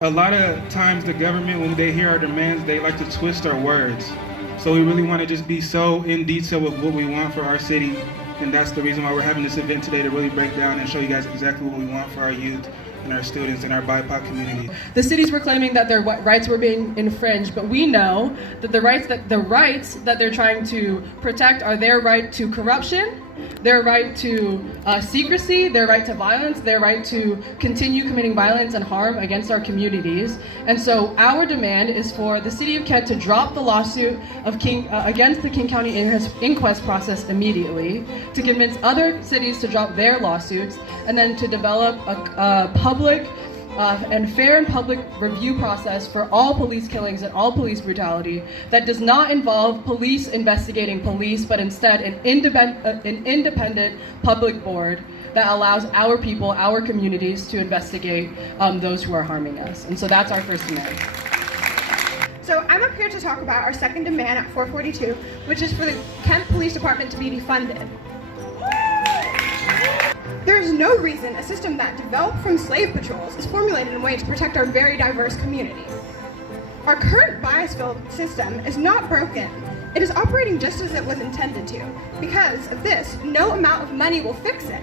A lot of times the government, when they hear our demands, they like to twist our words. So we really want to just be so in detail with what we want for our city. And that's the reason why we're having this event today, to really break down and show you guys exactly what we want for our youth and our students and our BIPOC community. The cities were claiming that their rights were being infringed, but we know that the rights that they're trying to protect are their right to corruption, their right to secrecy, their right to violence, their right to continue committing violence and harm against our communities. And so our demand is for the City of Kent to drop the lawsuit of against the King County inquest process immediately, to convince other cities to drop their lawsuits, and then to develop a public and fair and public review process for all police killings and all police brutality that does not involve police investigating police, but instead an independent public board that allows our people, our communities, to investigate those who are harming us. And so that's our first demand. So I'm up here to talk about our second demand at 442, which is for the Kent Police Department to be defunded. There is no reason a system that developed from slave patrols is formulated in a way to protect our very diverse community. Our current bias-filled system is not broken. It is operating just as it was intended to. Because of this, no amount of money will fix it.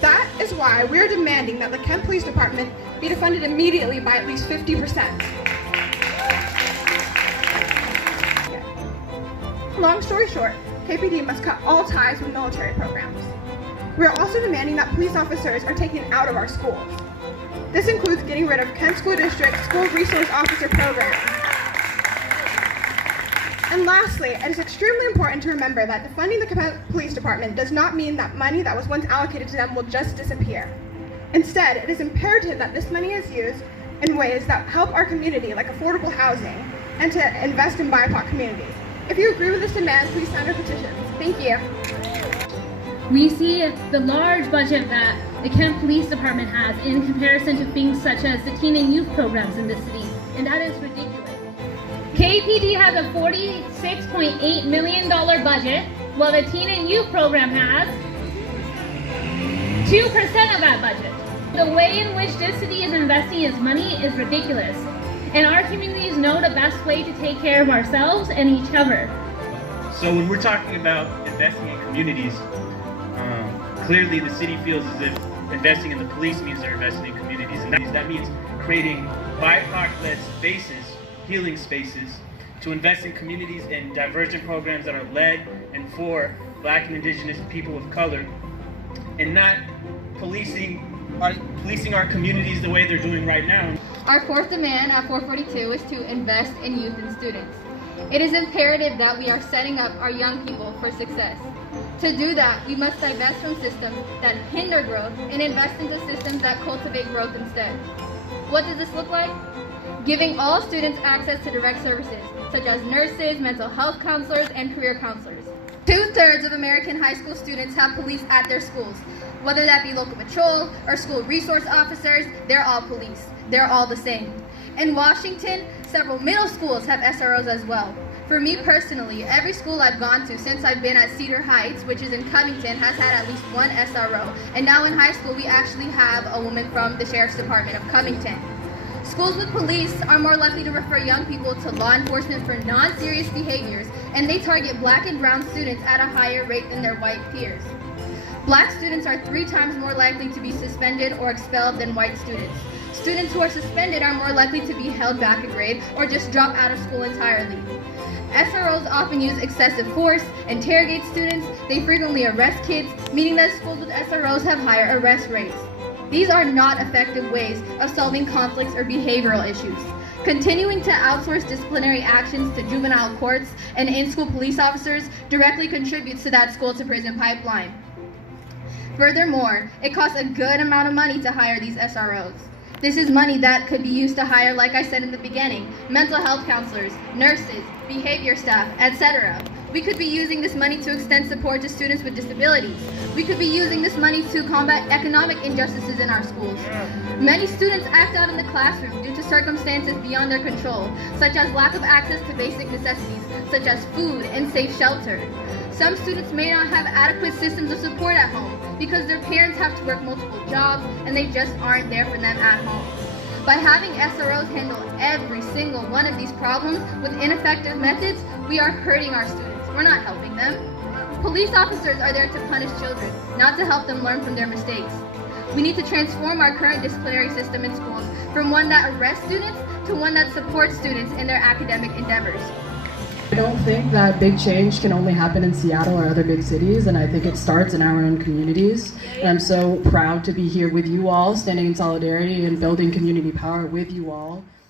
That is why we are demanding that the Kent Police Department be defunded immediately by at least 50%. Long story short, KPD must cut all ties with military programs. We are also demanding that police officers are taken out of our schools. This includes getting rid of Kent School District School Resource Officer Program. And lastly, it is extremely important to remember that defunding the Kent Police Department does not mean that money that was once allocated to them will just disappear. Instead, it is imperative that this money is used in ways that help our community, like affordable housing, and to invest in BIPOC communities. If you agree with this demand, please sign our petitions. Thank you. We see the large budget that the Kent Police Department has in comparison to things such as the teen and youth programs in the city, and that is ridiculous. KPD has a $46.8 million budget, while the teen and youth program has 2% of that budget. The way in which this city is investing its money is ridiculous, and our communities know the best way to take care of ourselves and each other. So when we're talking about investing in communities, clearly the city feels as if investing in the police means they're investing in communities, and that means creating BIPOC-led spaces, healing spaces, to invest in communities and divergent programs that are led and for Black and Indigenous people of color, and not policing our communities the way they're doing right now. Our fourth demand at 442 is to invest in youth and students. It is imperative that we are setting up our young people for success. To do that, we must divest from systems that hinder growth and invest into systems that cultivate growth instead. What does this look like? Giving all students access to direct services, such as nurses, mental health counselors, and career counselors. 2/3 of American high school students have police at their schools. Whether that be local patrol or school resource officers, they're all police. They're all the same. In Washington, several middle schools have SROs as well. For me personally, every school I've gone to since I've been at Cedar Heights, which is in Covington, has had at least one SRO. And now in high school, we actually have a woman from the Sheriff's Department of Covington. Schools with police are more likely to refer young people to law enforcement for non-serious behaviors, and they target Black and brown students at a higher rate than their white peers. Black students are 3 times more likely to be suspended or expelled than white students. Students who are suspended are more likely to be held back a grade or just drop out of school entirely. SROs often use excessive force, interrogate students, they frequently arrest kids, meaning that schools with SROs have higher arrest rates. These are not effective ways of solving conflicts or behavioral issues. Continuing to outsource disciplinary actions to juvenile courts and in-school police officers directly contributes to that school-to-prison pipeline. Furthermore, it costs a good amount of money to hire these SROs. This is money that could be used to hire, like I said in the beginning, mental health counselors, nurses, behavior staff, etc. We could be using this money to extend support to students with disabilities. We could be using this money to combat economic injustices in our schools. Many students act out in the classroom due to circumstances beyond their control, such as lack of access to basic necessities, such as food and safe shelter. Some students may not have adequate systems of support at home because their parents have to work multiple jobs and they just aren't there for them at home. By having SROs handle every single one of these problems with ineffective methods, we are hurting our students. We're not helping them. Police officers are there to punish children, not to help them learn from their mistakes. We need to transform our current disciplinary system in schools from one that arrests students to one that supports students in their academic endeavors. I don't think that big change can only happen in Seattle or other big cities, and I think it starts in our own communities. And I'm so proud to be here with you all, standing in solidarity and building community power with you all.